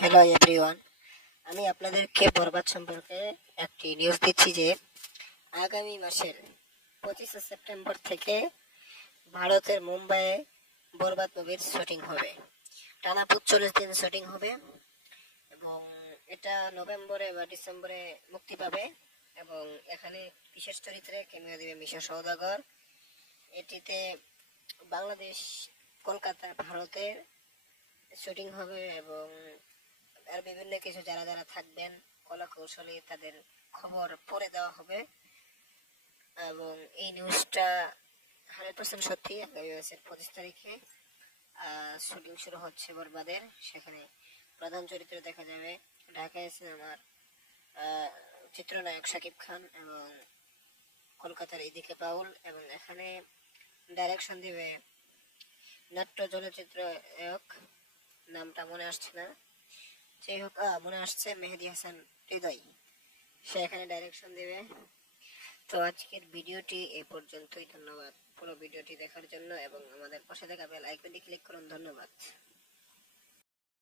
Hello everyone, আমি আপনাদেরকে বরবাদ সম্পর্কে একটি নিউজ দিচ্ছি যে আগামী মাসের 25শে সেপ্টেম্বর থেকে ভারতের মুম্বাইয়ে বরবাদ মুভির শুটিং হবে। টানা 45 দিন শুটিং হবে এবং এটা নভেম্বরে বা ডিসেম্বরে মুক্তি পাবে। এবং এখানে বিশেষ চরিত্রে ক্যামিও দিবে মিশা সওদাগর। এটিতে বাংলাদেশ, কলকাতা, ভারতের শুটিং হবে এবং আর বিভিন্ন কিছু যারা যারা থাকবেন কলা কৌশলী তাদের খবর পরে দেওয়া হবে। এবং এই নিউজটা 100% সত্যি। আগামী মাসের 25 তারিখে শুটিং শুরু হচ্ছে বরবাদের। সেখানে প্রধান চরিত্র দেখা যাবে ঢাকায় সিনেমার চিত্রনায়ক শাকিব খান এবং কলকাতার ইদিকে পাউল। এবং এখানে ডাইরেকশন দিবে নাট্য চলচ্চিত্রক, নামটা মনে আসছে না, যাই হোক মনে আসছে মেহেদি হাসান হৃদয়, সে এখানে ডাইরেকশন দিবে। তো আজকের ভিডিওটি এ পর্যন্তই। ধন্যবাদ পুরো ভিডিওটি দেখার জন্য এবং আমাদের পাশে থাকা বেল আইকনটি ক্লিক করুন। ধন্যবাদ।